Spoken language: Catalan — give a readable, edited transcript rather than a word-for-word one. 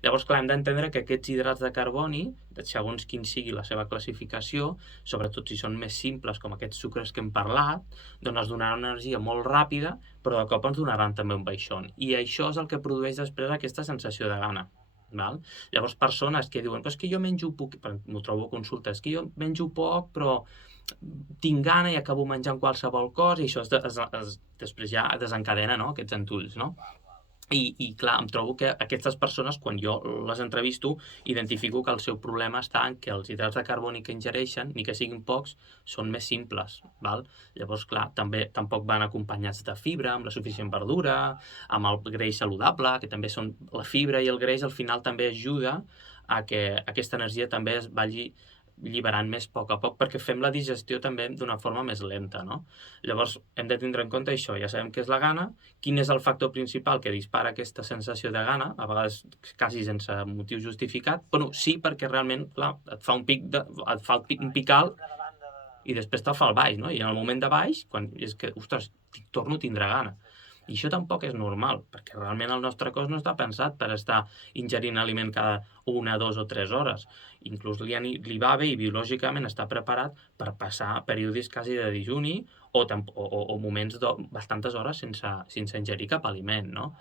Llavors, clar, hem d'entendre que aquests hidrats de carboni, segons quin sigui la seva classificació, sobretot si són més simples, com aquests sucres que hem parlat, doncs ens donaran una energia molt ràpida, però de cop ens donaran també un baixón. I això és el que produeix després aquesta sensació de gana. Val? Llavors, persones que diuen, però és que jo menjo poc, m'ho trobo a consulta, és que jo menjo poc, però tinc gana i acabo menjant qualsevol cosa, i això després ja desencadena, no?, aquests entulls, no? I clar, em trobo que aquestes persones, quan jo les entrevisto, identifico que el seu problema està en que els hidrats de carboni que ingereixen, ni que siguin pocs, són més simples. Val? Llavors, clar, tampoc van acompanyats de fibra, amb la suficient verdura, amb el greix saludable, que també són la fibra i el greix al final també ajuda a que aquesta energia també es vagi lliberant més a poc, perquè fem la digestió també d'una forma més lenta, no? Llavors, hem de tindre en compte això, ja sabem què és la gana, quin és el factor principal que dispara aquesta sensació de gana, a vegades quasi sense motiu justificat. Bueno, sí, perquè realment, clar, et fa un pic alt i després te'l fa al baix, no? I en el moment de baix, quan és que, ostres, torno a tindre gana. I això tampoc és normal, perquè realment el nostre cos no està pensat per estar ingerint aliment cada 1, 2 o 3 hores. Inclús li va bé i biològicament està preparat per passar períodes quasi de dijuni o moments de bastantes hores sense ingerir cap aliment, no?